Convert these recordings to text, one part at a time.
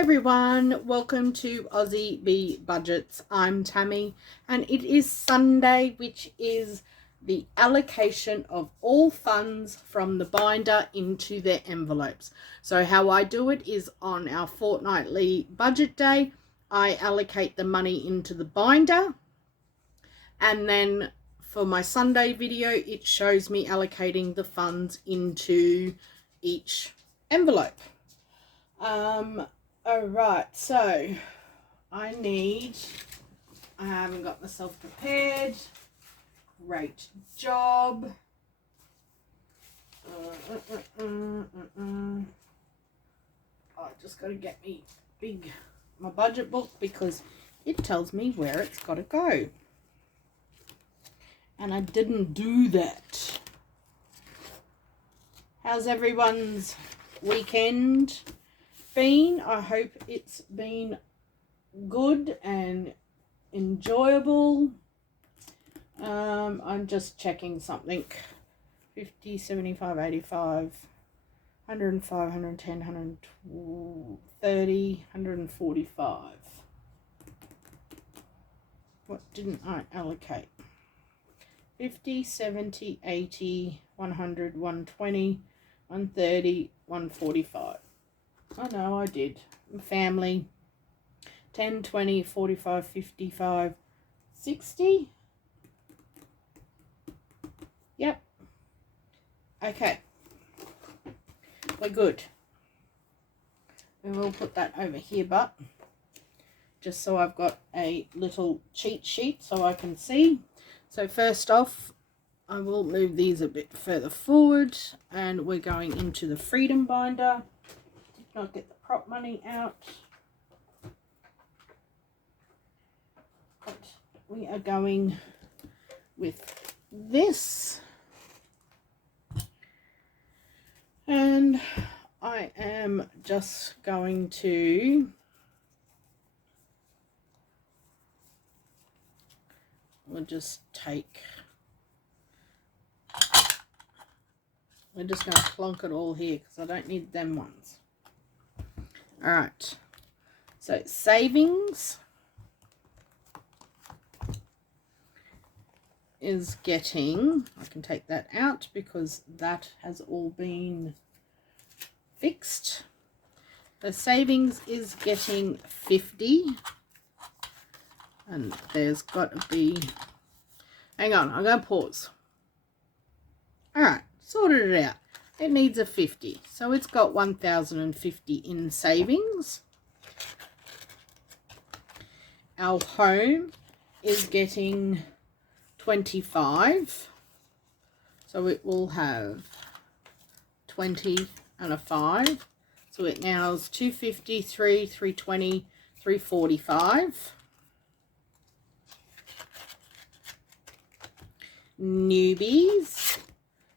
everyone, welcome to Aussie Bee Budgets. I'm Tammy and it is Sunday, which is the allocation of all funds from the binder into their envelopes. So how I do it is on our fortnightly budget day, I allocate the money into the binder, and then for my Sunday video it shows me allocating the funds into each envelope. Alright, so I haven't got myself prepared. Great job. I just got to get my budget book because it tells me where it's got to go. And I didn't do that. How's everyone's weekend been? I hope it's been good and enjoyable. I'm just checking something. 50, 75, 85, 105, 110, 130, 145. What didn't I allocate? 50, 70, 80, 100, 120, 130, 145. Oh no, I did. Family. 10, 20, 45, 55, 60. Yep. Okay. We're good. We will put that over here, but just so I've got a little cheat sheet so I can see. So first off, I will move these a bit further forward and we're going into the Freedom binder. Did not get the prop money out. But we are going with this. And I am just going to we're just going to plonk it all here because I don't need them ones. All right, so savings is getting, I can take that out because that has all been fixed. The savings is getting 50, and there's got to be, hang on, I'm going to pause. All right, sorted it out. It needs a 50, so it's got 1,050 in savings. Our home is getting 25, so it will have 20 and a 5, so it now is 250, 320, 345. Newbies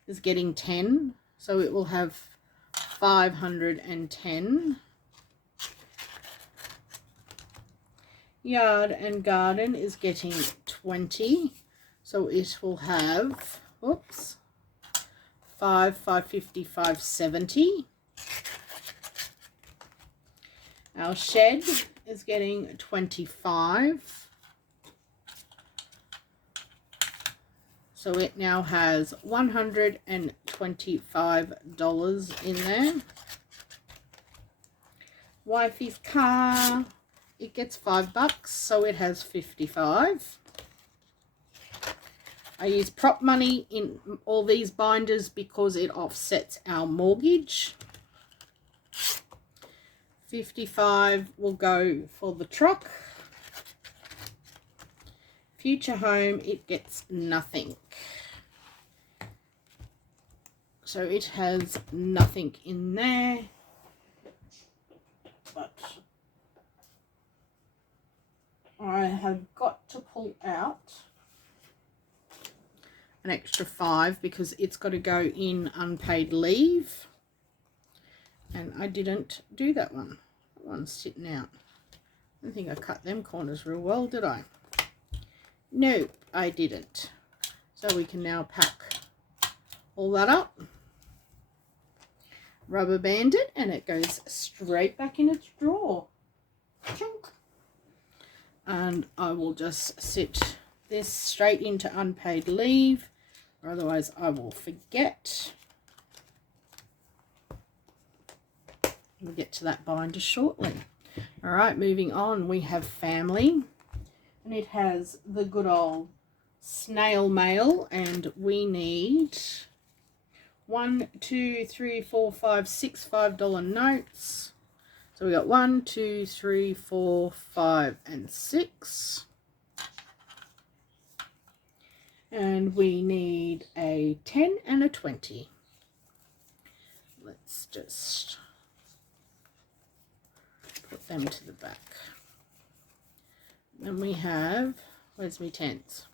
is getting 10, so it will have 510. Yard and garden is getting 20, so it will have, whoops, 550, 570. Our shed is getting 25. So it now has $125 in there. Wifey's car, it gets $5, so it has 55. I use prop money in all these binders because it offsets our mortgage. 55 will go for the truck. Future home, it gets nothing. So it has nothing in there. But I have got to pull out an extra 5 because it's got to go in unpaid leave, and I didn't do that one. That one's sitting out. I don't think I cut them corners real well, did I? No, I didn't. So we can now pack all that up, rubber band it, and it goes straight back in its drawer. Chunk. And I will just sit this straight into unpaid leave, or otherwise I will forget. We'll get to that binder shortly. All right, moving on, we have family, and it has the good old snail mail, and we need 1, 2, 3, 4, 5, 6 $5 notes. So we got 1, 2, 3, 4, 5, and 6. And we need a 10 and a 20. Let's just put them to the back. And we have, where's my 10s?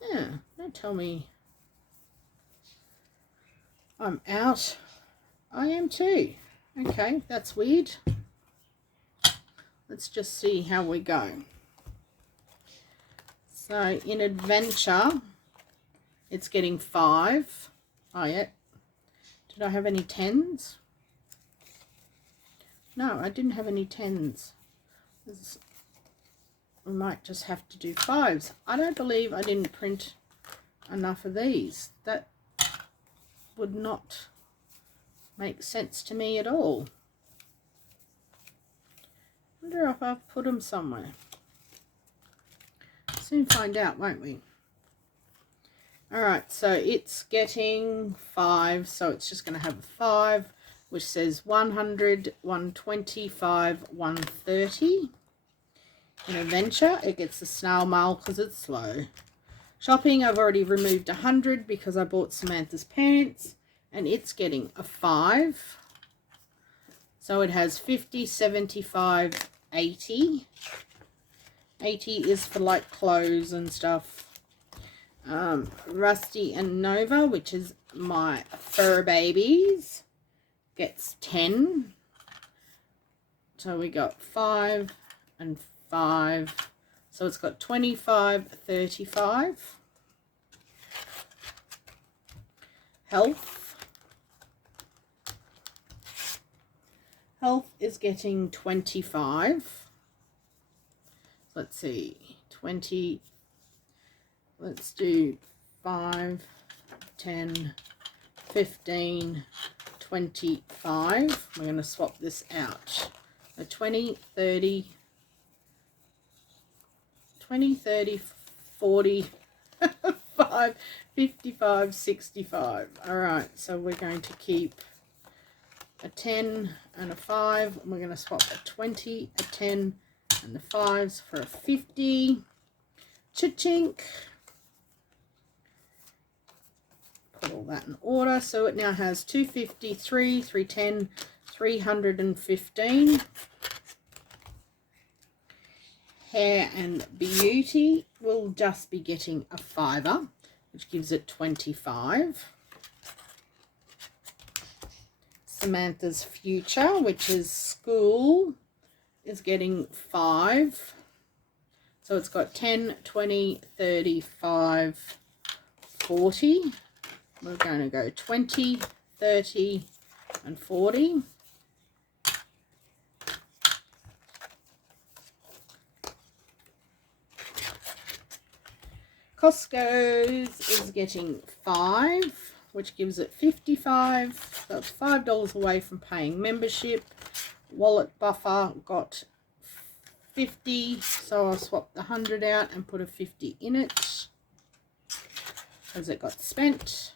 Yeah, don't tell me I'm out. I am too. Okay, that's weird. Let's just see how we go. So in adventure, it's getting 5. Oh, yeah. Did I have any 10s? No, I didn't have any 10s. We might just have to do 5s. I don't believe I didn't print enough of these. That would not make sense to me at all. I wonder if I've put them somewhere. Soon find out, won't we? Alright, so it's getting 5, so it's just going to have a 5, which says 100, 125, 130. In adventure, it gets the snail mail because it's slow. Shopping, I've already removed 100 because I bought Samantha's pants, and it's getting a 5. So it has 50, 75, 80. 80 is for like clothes and stuff. Rusty and Nova, which is my fur babies, gets 10. So we got 5 and 5. So it's got 25, 35. Health. Health is getting 25. Let's see, 20. Let's do 5, 10, 15, 25. We're going to swap this out. So 20, 30, 20, 30, 40, 5, 55, 65. All right, so we're going to keep a 10 and a 5. And we're going to swap a 20, a 10, and the 5s for a 50. Cha-chink. Put all that in order. So it now has 253, 310, 315. Hair and Beauty will just be getting a 5er, which gives it 25. Samantha's Future, which is school, is getting 5. So it's got 10, 20, 35, 40. We're going to go 20, 30, and 40. Costco's is getting 5, which gives it 55. So it's $5 away from paying membership. Wallet Buffer got 50, so I'll swap the 100 out and put a 50 in it as it got spent.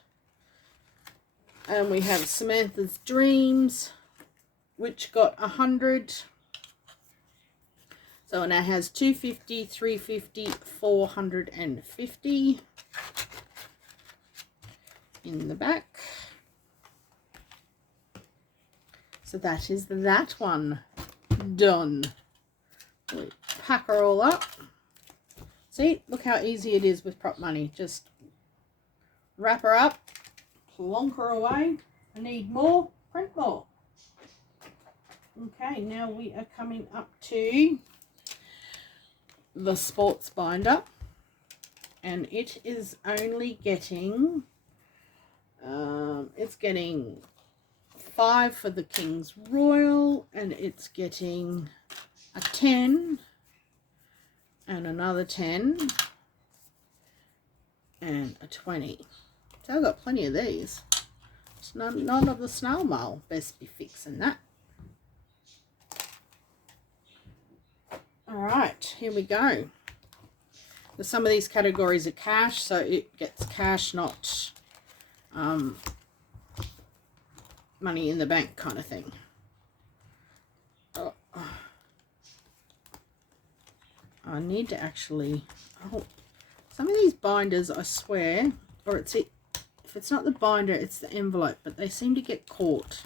And we have Samantha's Dreams, which got 100. So it now has 250, 350, 450 in the back. So that is that one done. We pack her all up. See, look how easy it is with prop money. Just wrap her up, plonk her away. I need more, print more. Okay, now we are coming up to the sports binder, and it is only getting it's getting 5 for the King's Royal, and it's getting a 10 and another 10 and a 20. So I've got plenty of these. It's none of the snail mail. Best be fixing that. All right, here we go. Some of these categories are cash, so it gets cash, not money in the bank kind of thing. Oh. I need to actually, some of these binders, I swear, or if it's not the binder, it's the envelope, but they seem to get caught.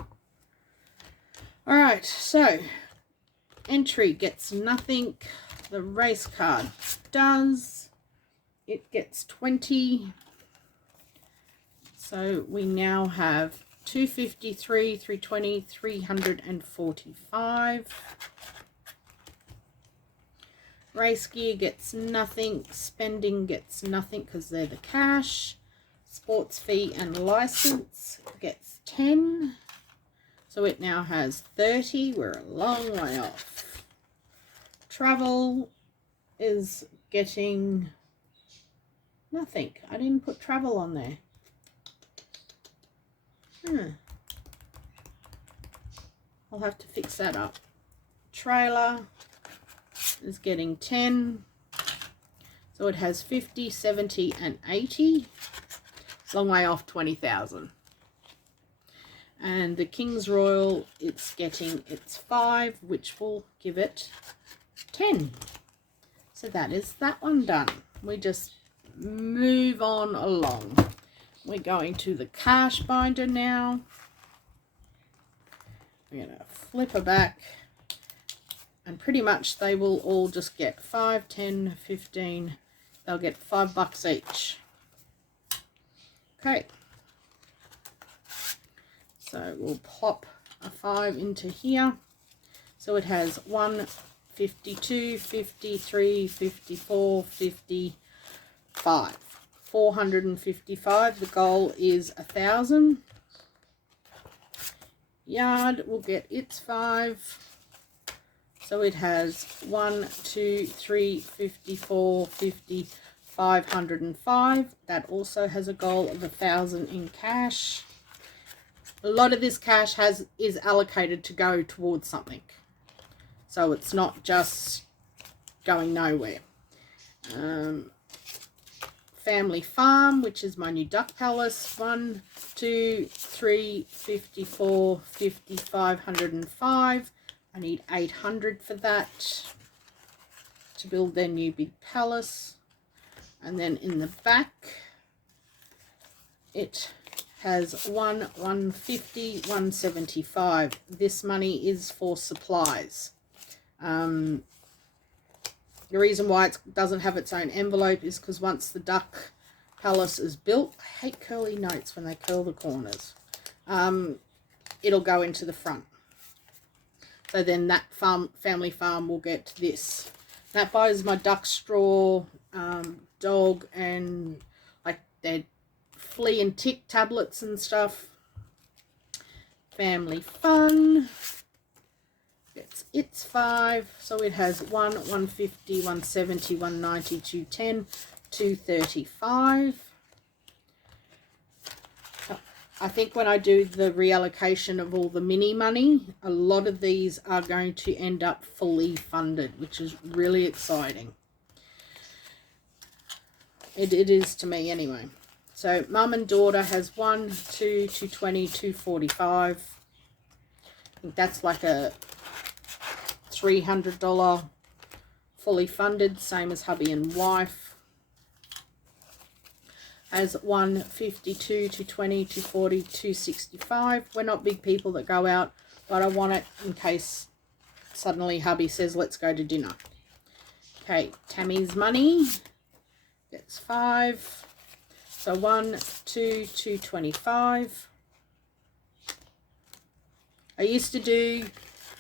All right, so entry gets nothing. The race card does. It gets 20. So we now have 253, 320, 345. Race gear gets nothing. Spending gets nothing because they're the cash. Sports fee and license gets 10. So it now has 30. We're a long way off. Travel is getting nothing. I didn't put travel on there. I'll have to fix that up. Trailer is getting 10. So it has 50, 70 and 80. Long way off 20,000. And the King's Royal, it's getting its 5, which will give it 10. So that is that one done. We just move on along. We're going to the cash binder now. We're going to flip her back. And pretty much they will all just get 5, 10, 15. They'll get $5 each. Okay. So we'll pop a 5 into here. So it has 1, 52, 53, 54, 55. 455. The goal is 1,000. Yard will get its 5. So it has 1, 2, 3, 54, 50, 505. That also has a goal of 1,000 in cash. A lot of this cash is allocated to go towards something. So it's not just going nowhere. Family Farm, which is my new duck palace. 1, 2, 3, 54, 50, 505. I need 800 for that to build their new big palace. And then in the back, it has 1, 150, 175. This money is for supplies. The reason why it doesn't have its own envelope is because once the duck palace is built, I hate curly notes when they curl the corners, it'll go into the front. So then that family farm will get this. That buys my duck straw, dog, and like their flea and tick tablets and stuff. Family Fun gets its 5. So it has 1, 150, 170, 190, 210, 235. I think when I do the reallocation of all the mini money, a lot of these are going to end up fully funded, which is really exciting. It is to me anyway. So mum and daughter has 1, 2, 220, 245. I think that's like a $300 fully funded, same as hubby and wife. As 152, 220, 240, 265. We're not big people that go out, but I want it in case suddenly hubby says let's go to dinner. Okay, Tammy's money gets 5. So 1, 2, 225. I used to do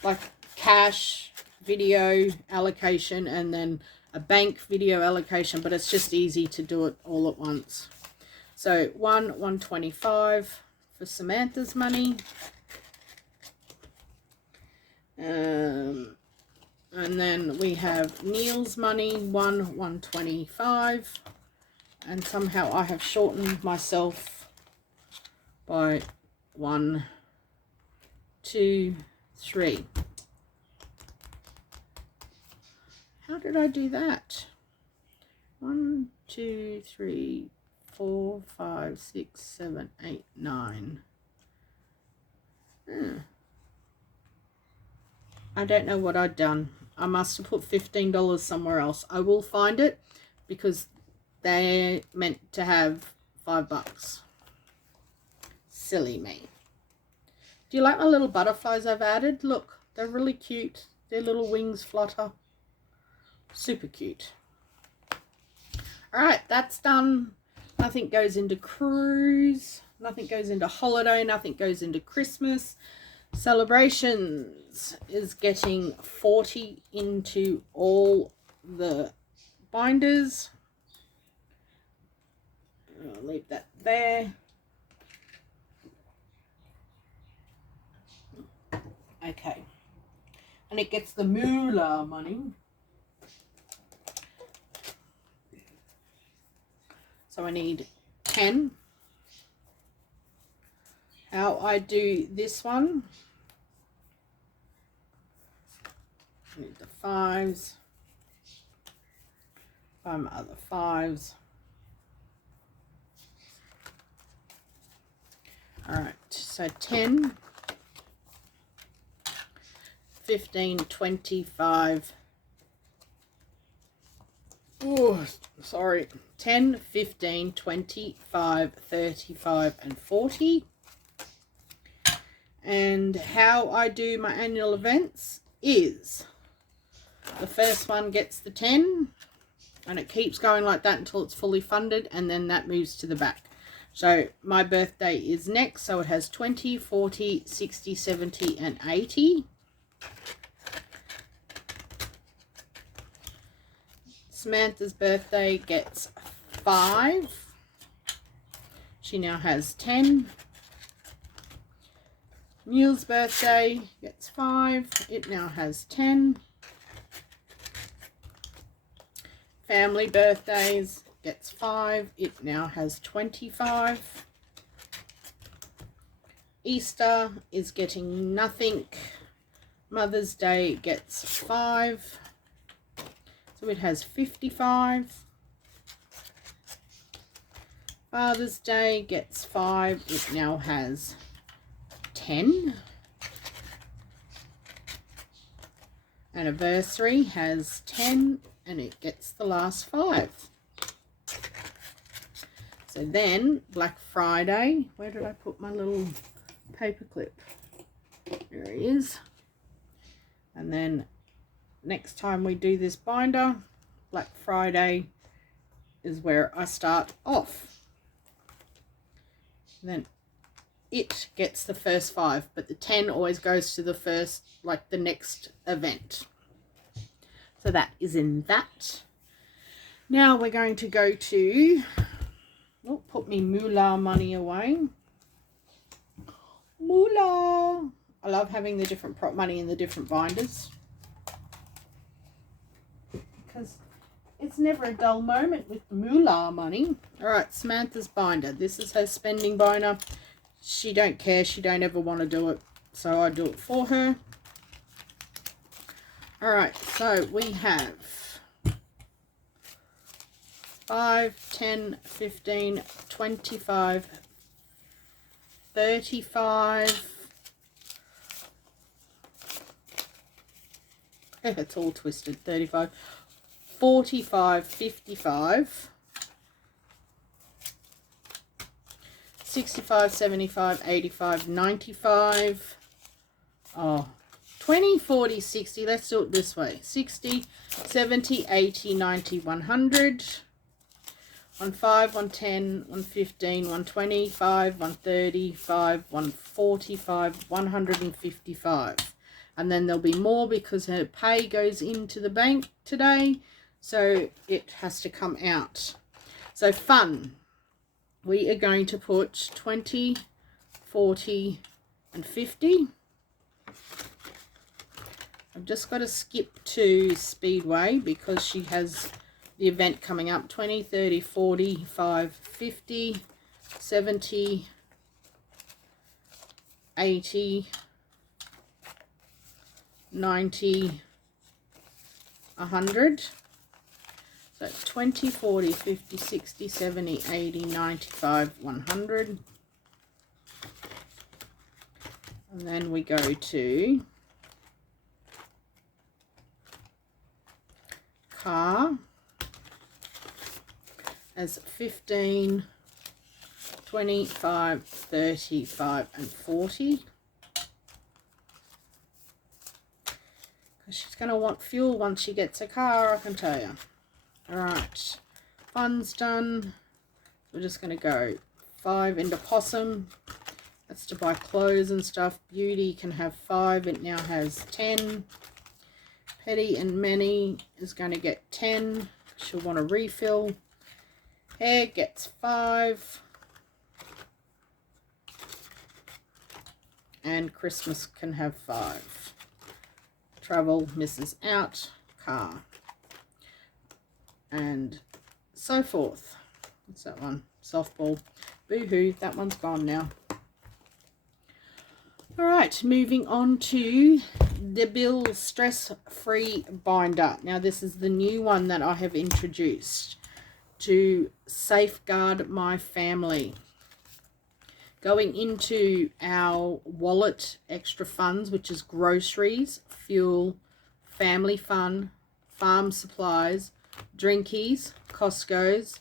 like cash video allocation and then a bank video allocation, but it's just easy to do it all at once. So 1, 125 for Samantha's money. And then we have Neil's money, 125. And somehow I have shortened myself by 1, 2, 3. How did I do that? 1, 2, 3, 4, 5, 6, 7, 8, 9. I don't know what I'd done. I must have put $15 somewhere else. I will find it because they're meant to have $5. Silly me. Do you like my little butterflies I've added? Look, they're really cute. Their little wings flutter. Super cute. Alright, that's done. Nothing goes into cruise. Nothing goes into holiday. Nothing goes into Christmas. Celebrations is getting 40 into all the binders. I'll leave that there. Okay. And it gets the moolah money. So I need 10. How I do this one. I need the 5s. Find my other 5s. Alright, so 10, 15, 25. Oh, sorry. 10, 15, 25, 35, and 40. And how I do my annual events is the first one gets the 10 and it keeps going like that until it's fully funded, and then that moves to the back. So my birthday is next, so it has 20, 40, 60, 70, and 80. Samantha's birthday gets 5. She now has 10. Neil's birthday gets 5. It now has 10. Family birthdays gets 5. It now has 25. Easter is getting nothing. Mother's Day gets 5. So it has 55. Father's Day gets 5. It now has 10. Anniversary has 10 and it gets the last 5. So then Black Friday, where did I put my little paper clip? There it is. And then next time we do this binder, Black Friday is where I start off. And then it gets the first 5, but the 10 always goes to the first, like the next event. So that is in that. Now we're going to go to, oh, put me moolah money away. Moolah. I love having the different prop money in the different binders, because it's never a dull moment with the moolah money. All right, Samantha's binder. This is her spending binder. She don't care. She don't ever want to do it, so I do it for her. All right, so we have 5, 10, 15, 25, 35. It's all twisted. 35, 45, 55. 65, 75, 85, 95. Oh, 20, 40, 60. Let's do it this way. 60, 70, 80, 90, 100. 105, 110, 115, 125, 135, 145, 155. And then there'll be more because her pay goes into the bank today, so it has to come out. So fun. We are going to put 20, 40, and 50. I've just got to skip to Speedway because she has the event coming up. 20, 30, 40, 5, 50, 70, 80, 90, 100. So 20, 40, 50, 60, 70, 80, 95, 100. And then we go to car as 15, 25, 35, and 40. Because she's going to want fuel once she gets a car, I can tell you. Alright, fun's done. We're just going to go 5 into possum. That's to buy clothes and stuff. Beauty can have 5. It now has 10. Petty and Many is going to get 10. She'll want a refill. Hair gets 5. And Christmas can have 5. Travel misses out. Car. And so forth. What's that one? Softball. Boo-hoo. That one's gone now. Alright, moving on to the Bill Stress-Free Binder. Now, this is the new one that I have introduced to safeguard my family. Going into our wallet extra funds, which is groceries, fuel, family fun, farm supplies, drinkies, Costco's,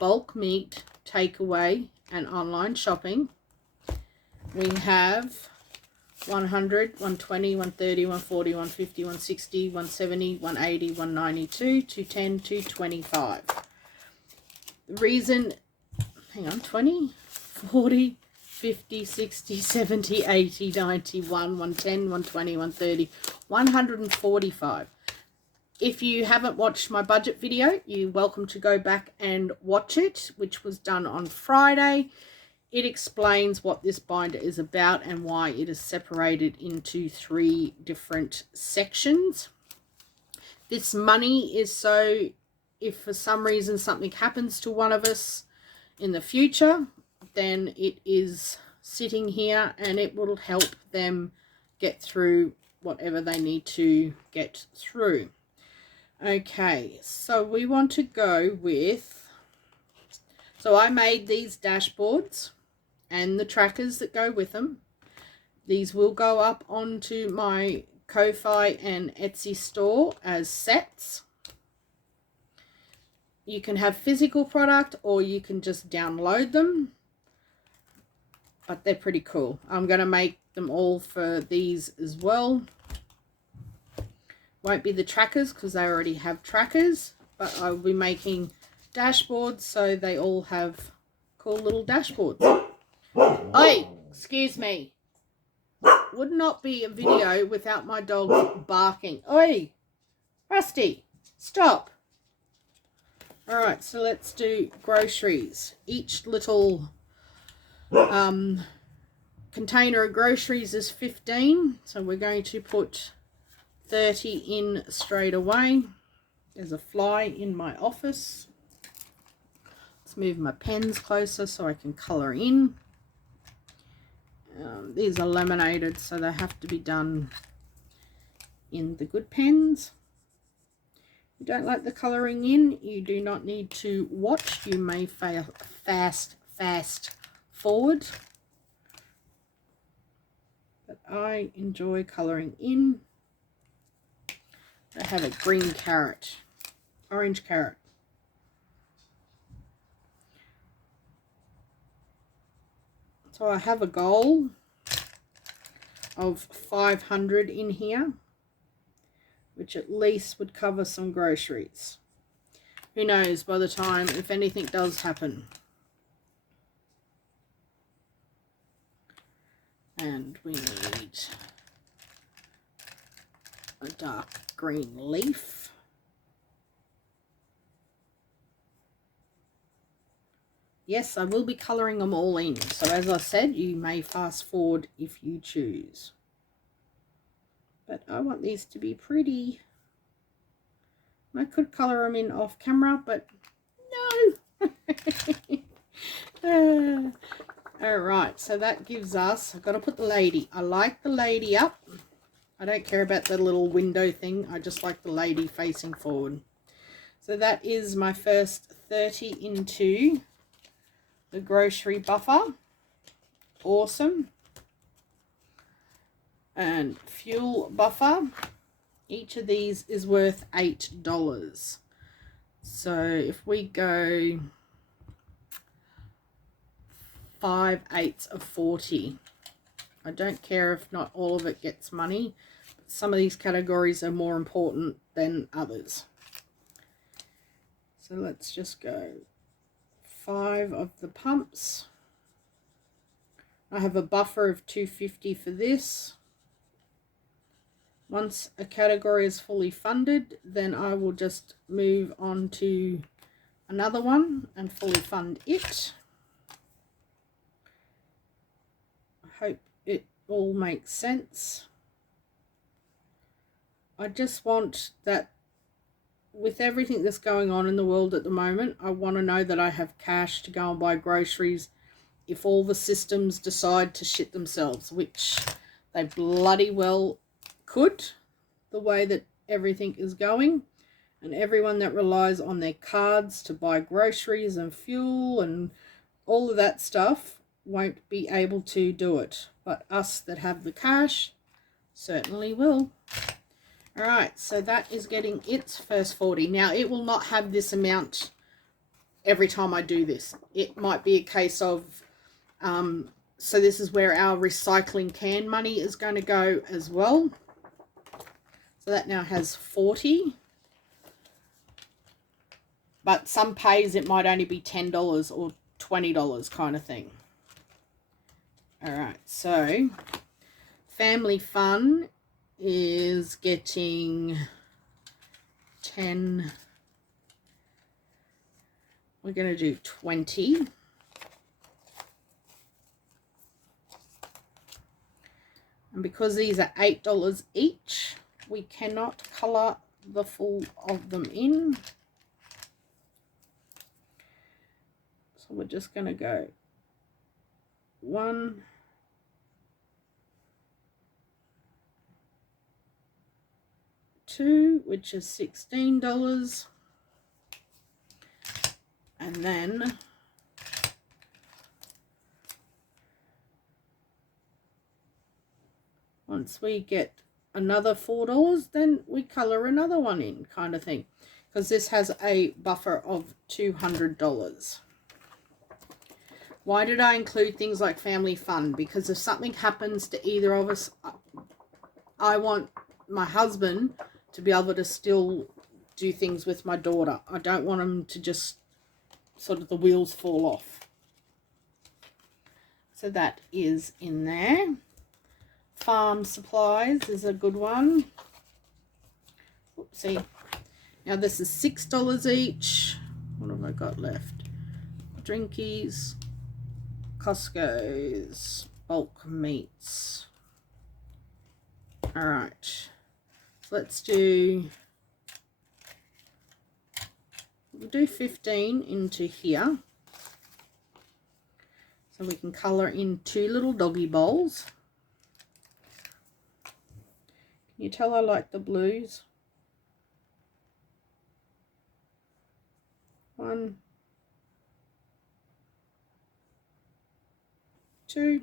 bulk meat, takeaway, and online shopping. We have 100, 120, 130, 140, 150, 160, 170, 180, 192, 210, 225. The reason, hang on, 20, 40, 50, 60, 70, 80, 91, 110, 120, 130, 145. If you haven't watched my budget video, you're welcome to go back and watch it, which was done on Friday. It explains what this binder is about and why it is separated into 3 different sections. This money is so if for some reason something happens to one of us in the future, then it is sitting here and it will help them get through whatever they need to get through. Okay, so we want to go with, so I made these dashboards and the trackers that go with them. These will go up onto my Ko-Fi and Etsy store as sets. You can have physical product or you can just download them, but they're pretty cool. I'm going to make them all for these as well. Won't be the trackers because they already have trackers, but I'll be making dashboards so they all have cool little dashboards. Oi, excuse me. Would not be a video without my dog barking. Oi, Rusty, stop. Alright, so let's do groceries. Each little container of groceries is 15, so we're going to put 30 in straight away. There's a fly in my office. Let's move my pens closer so I can colour in. These are laminated, so they have to be done in the good pens. If you don't like the colouring in, you do not need to watch. You may fast forward. But I enjoy colouring in. I have a green carrot, orange carrot. So I have a goal of 500 in here, which at least would cover some groceries. Who knows by the time if anything does happen. And we need a dark green leaf. Yes, I will be colouring them all in. So as I said, you may fast forward if you choose. but I want these to be pretty. I could colour them in off camera, but no. Alright, so that gives us, I've got to put the lady. I like the lady up. I don't care about the little window thing. I just like the lady facing forward. So that is my first 30 into the grocery buffer. Awesome. And fuel buffer. Each of these is worth $8. So if we go 5/8 of 40, I don't care if not all of it gets money. But some of these categories are more important than others. So let's just go 5 of the pumps. I have a buffer of $2.50 for this. Once a category is fully funded, then I will just move on to another one and fully fund it. I hope it all makes sense. I just want that with everything that's going on in the world at the moment, I want to know that I have cash to go and buy groceries if all the systems decide to shit themselves, which they bloody well could, the way that everything is going. And everyone that relies on their cards to buy groceries and fuel and all of that stuff won't be able to do it. But us that have the cash certainly will. Alright, so that is getting its first 40. Now, it will not have this amount every time I do this. It might be a case of, so this is where our recycling can money is going to go as well. So that now has 40. But some pays it might only be $10 or $20 kind of thing. Alright, so family fun is getting 10. We're going to do 20. And because these are $8 each, we cannot colour the full of them in. So we're just going to go 1, 2, which is $16. And then once we get another $4, then we colour another one in, kind of thing, because this has a buffer of $200. Why did I include things like family fun? Because if something happens to either of us, I want my husband to be able to still do things with my daughter. I don't want him to just sort of the wheels fall off. So that is in there. Farm supplies is a good one. Oopsie. Now this is $6 each. What have I got left? Drinkies, Costco's, bulk meats. Alright. So let's do, we'll do 15 into here. So we can colour in 2 little doggy bowls. Can you tell I like the blues? 1, 2.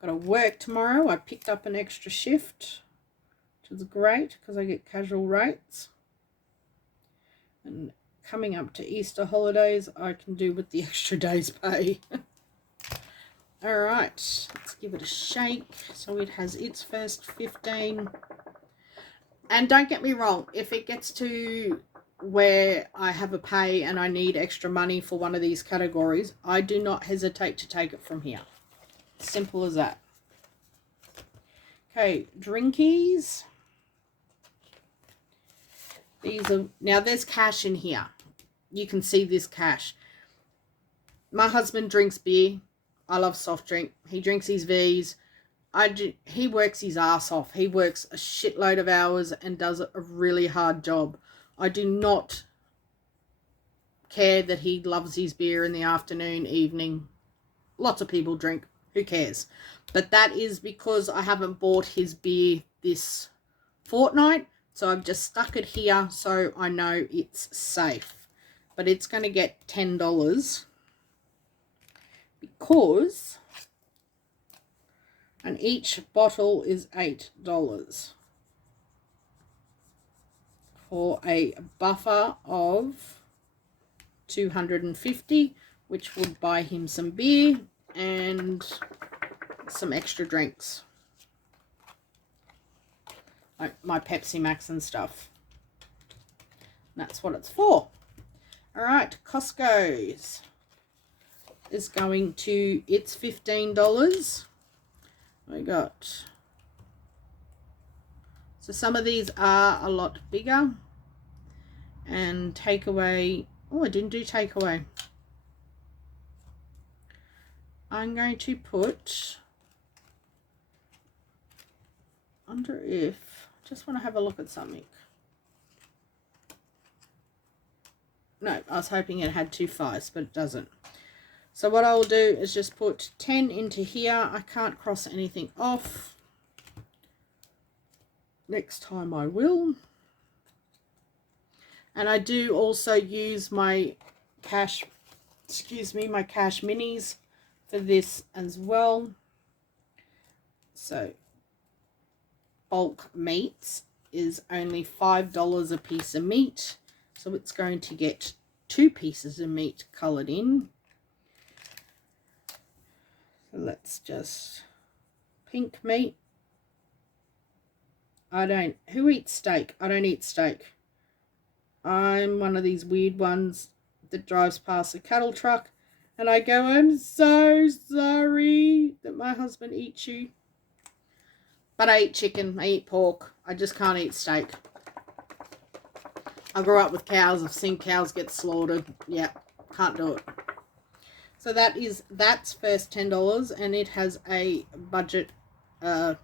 Got to work tomorrow. I picked up an extra shift, which is great because I get casual rates. And coming up to Easter holidays, I can do with the extra day's pay. Alright, let's give it a shake. So it has its first 15. And don't get me wrong, if it gets to where I have a pay and I need extra money for one of these categories, I do not hesitate to take it from here. Simple as that. Okay, drinkies. These are, now there's cash in here. You can see this cash. My husband drinks beer. I love soft drink. He drinks his V's. he works his ass off. He works a shitload of hours and does a really hard job. I do not care that he loves his beer in the afternoon, evening. Lots of people drink. Who cares? But that is because I haven't bought his beer this fortnight. So I've just stuck it here so I know it's safe. But it's going to get $10 because... and each bottle is $8 for a buffer of 250, which would buy him some beer and some extra drinks, like my Pepsi Max and stuff. That's what it's for. All right, Costco's is going to, it's $15. We got, so some of these are a lot bigger, and takeaway, oh, I didn't do takeaway. I'm going to put under if, just want to have a look at something. No, I was hoping it had 2 5s, but it doesn't. So what I will do is just put 10 into here. I can't cross anything off. Next time I will. And I do also use my cash, my cash minis for this as well. So bulk meats is only $5 a piece of meat. So it's going to get 2 pieces of meat coloured in. So let's just, pink meat. Who eats steak? I don't eat steak. I'm one of these weird ones that drives past a cattle truck and I go, I'm so sorry that my husband eats you. But I eat chicken, I eat pork. I just can't eat steak. I grew up with cows. I've seen cows get slaughtered. Yeah, can't do it. So that's first $10, and it has a budget, a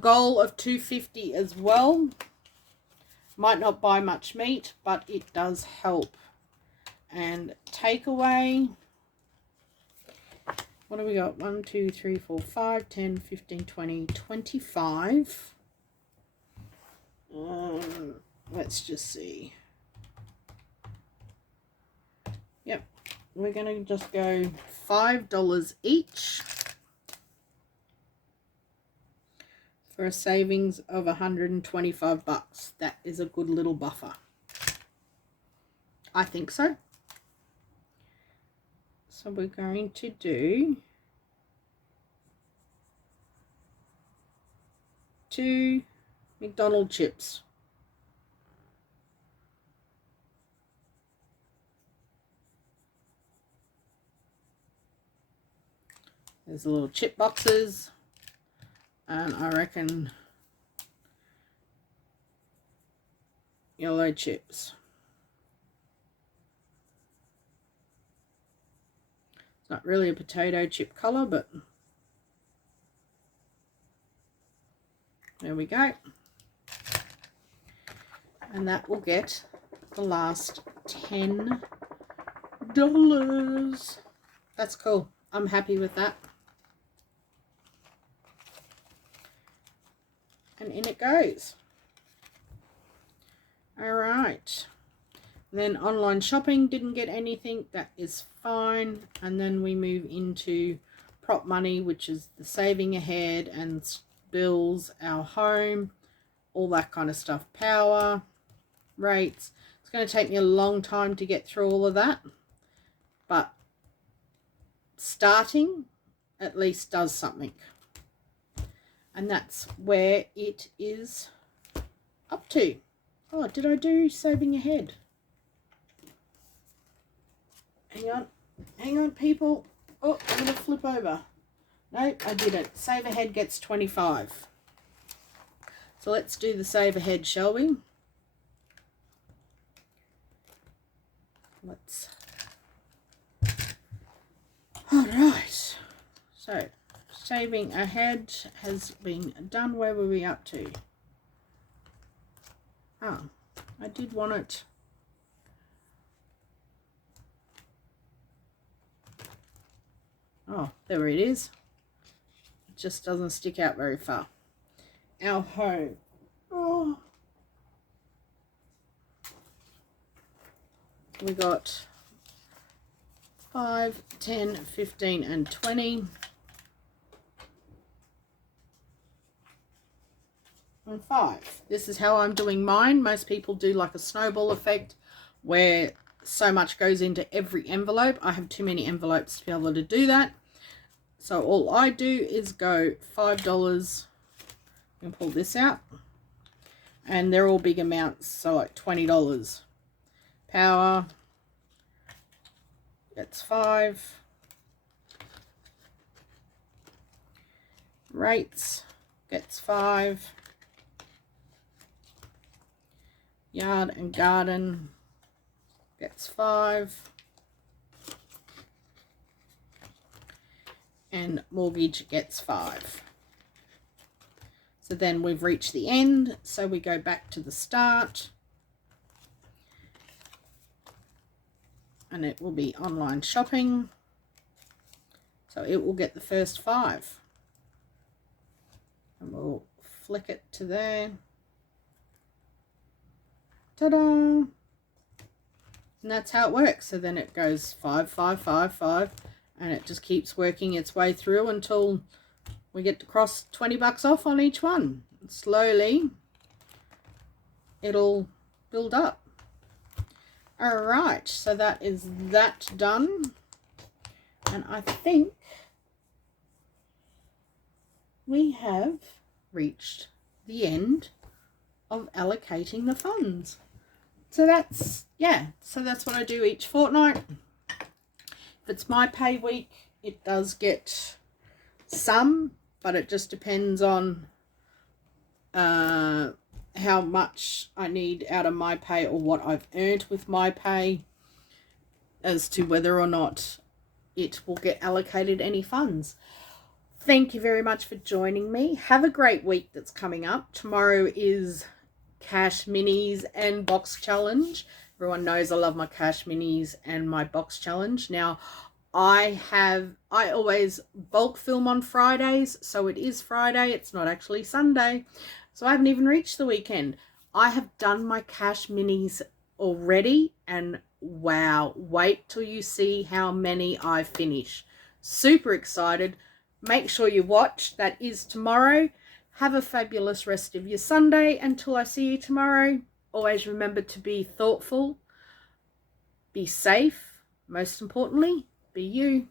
goal of $2.50 as well. Might not buy much meat, but it does help. And takeaway, what do we got? 1, 2, 3, 4, 5, 10, 15, 20, 25. Let's just see. Yep, we're going to just go $5 each for a savings of $125. That is a good little buffer. I think so. So we're going to do 2 McDonald's chips. There's the little chip boxes, and I reckon yellow chips. It's not really a potato chip colour, but there we go. And that will get the last $10. That's cool. I'm happy with that. And in it goes. All right. Then online shopping, didn't get anything. That is fine. And then we move into prop money, which is the saving ahead and bills, our home, all that kind of stuff. Power, rates. It's going to take me a long time to get through all of that. But starting at least does something. And that's where it is up to. Oh, did I do saving ahead? Hang on people. Oh, I'm going to flip over. Nope, I didn't. Save ahead gets 25. So let's do the save ahead, shall we? All right. So Shaving ahead has been done. Where were we up to? Oh, I did want it. Oh, there it is. It just doesn't stick out very far. Our home. Oh. We got 5, 10, 15, and 20. And 5. This is how I'm doing mine. Most people do like a snowball effect where so much goes into every envelope. I have too many envelopes to be able to do that. So all I do is go $5 and pull this out. And they're all big amounts, so like $20. Power gets 5. Rates gets 5. Yard and garden gets 5. And mortgage gets 5. So then we've reached the end, so we go back to the start. And it will be online shopping. So it will get the first 5. And we'll flick it to there. Ta-da! And that's how it works. So then it goes 5, 5, 5, 5, and it just keeps working its way through until we get to cross $20 off on each one. Slowly, it'll build up. All right, so that is that done. And I think we have reached the end of allocating the funds. So that's, yeah, so that's what I do each fortnight. If it's my pay week, it does get some, but it just depends on how much I need out of my pay or what I've earned with my pay as to whether or not it will get allocated any funds. Thank you very much for joining me. Have a great week that's coming up. Tomorrow is Cash Minis and Box Challenge. Everyone knows I love my Cash Minis and my Box Challenge. Now, I always bulk film on Fridays, so it is Friday. It's not actually Sunday. So I haven't even reached the weekend. I have done my Cash Minis already, and wow, wait till you see how many I finish. Super excited. Make sure you watch. That is tomorrow. Have a fabulous rest of your Sunday. Until I see you tomorrow, always remember to be thoughtful, be safe, most importantly, be you.